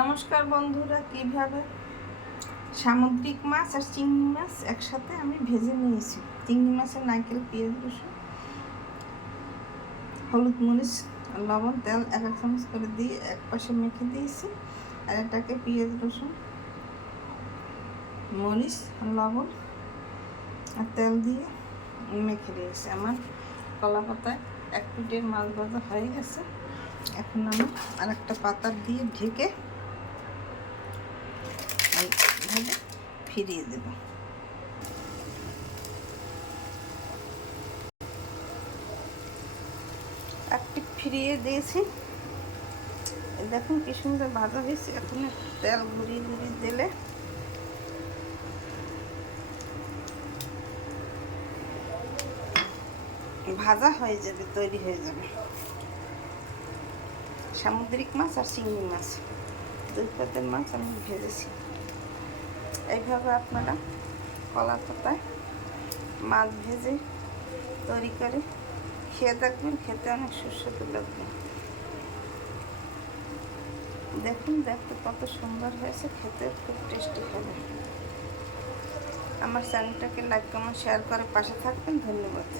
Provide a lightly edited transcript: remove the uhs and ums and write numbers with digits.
নমস্কার বন্ধুরা, কিভাবে সামুদ্রিক মাছ আর চিংড়ি মাছ একসাথে আমি ভেজে নিয়েছি। চিংড়ি মাছের নারকেল, পেঁয়াজ, রসুন, হলুদ, মরিচ, লবণ, তেল 1 চামচ করে দিয়ে এক পাশে মেখে দিয়েছি, আর এটাকে পেঁয়াজ, রসুন, মরিচ, লবণ আর তেল দিয়ে মেখে দিয়েছি। আমার কলা পাতায় 1 পিঠের মাছ ভাজা হয়ে গেছে। এখন আমি আরেকটা পাতা দিয়ে ঢেকে এইভাবে ফিরিয়ে দেব। এক পিঠ ফিরিয়ে দিয়েছি, দেখুন কি সুন্দর ভাজা হয়েছে। এখন তেল ঘুরিয়ে ঘুরিয়ে দিলে ভাজা হয়ে যাবে, তৈরি হয়ে যাবে। সামুদ্রিক মাছ আর চিংড়ি মাছ, 2 প্রকারের মাছ আমি ভেজেছি। এইভাবে আপনারা কলা পাতায় মাছ ভেজে তৈরি করে খেয়ে দেখবেন, খেতে অনেক সুস্বাদু লাগবে। দেখুন, দেখতে কত সুন্দর হয়েছে, খেতে খুব টেস্টি হবে। আমার চ্যানেলটাকে লাইক, কমেন্ট, শেয়ার করে পাশে থাকবেন। ধন্যবাদ।